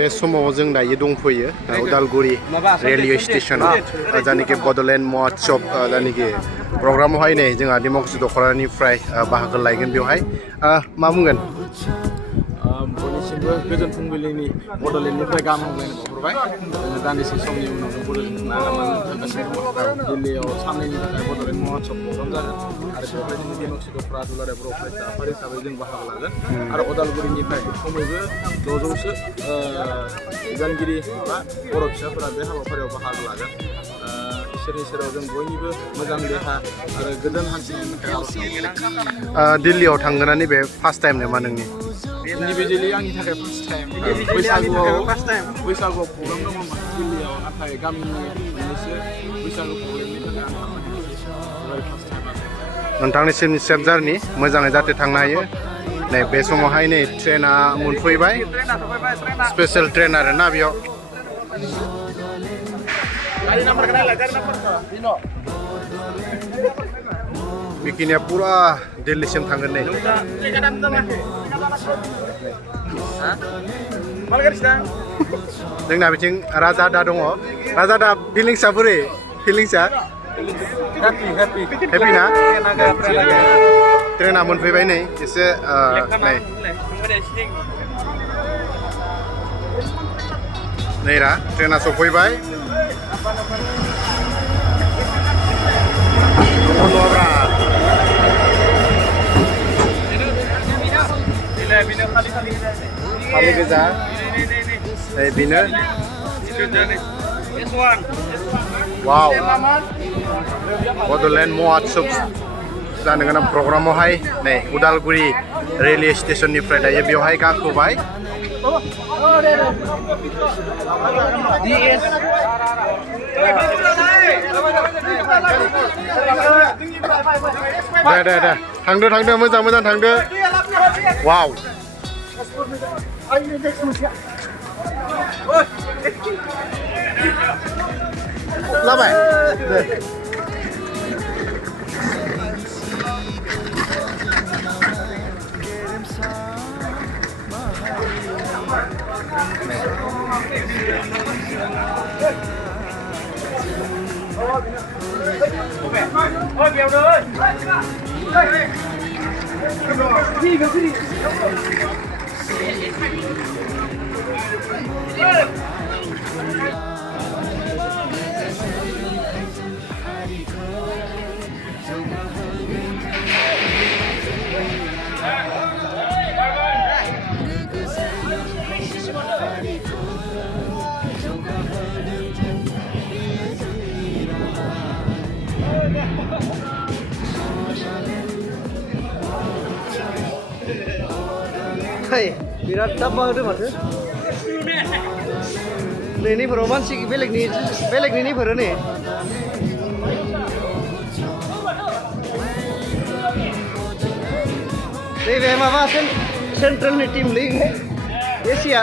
बे समाव जों दायो दंफैयो उदालगुरि रेलवे स्टेशनाव जायनाखि बड'लेण्ड महोत्सव जायनाखि प्रग्रामावहाय नै जोंहा डेम'क्रेसि दख'रानिफ्राय बाहागो लायगोन बेवहाय मा बुंगोन बयनिसिमबो गोजोन फुंबिलिनि बड'लेण्डनिफ्राय गाहाम हामलायनाय बावहरबाय दान्दिसे समनि उनावनो बड'लेण्ड थांगासिनो दङ दिल्लीयाव साननैनि थाखाय बड'लेण्ड महोत्सव प्रग्राम जागोन आरो बेवहाय जोंनि डेम'क्रेसि दख'रा दुलाराय बर' फरायसा आफाद हिसाबै जों बाहागो लागोन आरो उदालगुरिनिफ्राय खमैबो 600सो बिबानगिरि बा बर' फिसाफोरा बे हाबाफारियाव बाहागो लागोन इसोरनि सेराव जों बयनिबो मोजां देहा आरो गोजोन हान्थिनायनि थाखाय दिल्लीयाव थांगोनानै बे फार्स्ट टाइम नामा नोंनि इन्डिभिजुवेलि आंनि थाखाय फार्स्ट टाइम बैसागुआव प्रग्राम दङमोन दिल्लीयाव नाथाय गामिनि मोननैसो बैसागु प्रग्रामनि थाखाय आं फार्स्ट टाइम नोंथांनिसिम सेफ जार्नि मोजाङै जाहाथे थांनो हायो नै बे समावहाय नै ट्रेना मोनफैबाय स्पेशल ट्रेन आरोना बेयाव बेखिनिया पुरा दिल्लीसिम थांगोन नै जोंना बिथिं राजादा दङ राजादा फिलिंसा बोरै फिलिंसा हेपि ना ट्रेना मोनफैबाय नै एसे नै रा ट्रेना सफैबाय खालि गोजा बेनो वाव बड'लेण्ड महोत्सव जानो गोनां प्रग्रामावहाय नै उदालगुरि रेलवे स्टेशननिफ्राय दायो बेवहाय गाखोबाय दे थांदो मोजां थांदो वाव लाबाय बिराद दामा होदो माथो नैनिफोराव मानसि बेलेगनिफोर नै नैबे माबा सेन्ट्रेलनि टिमलै एसिया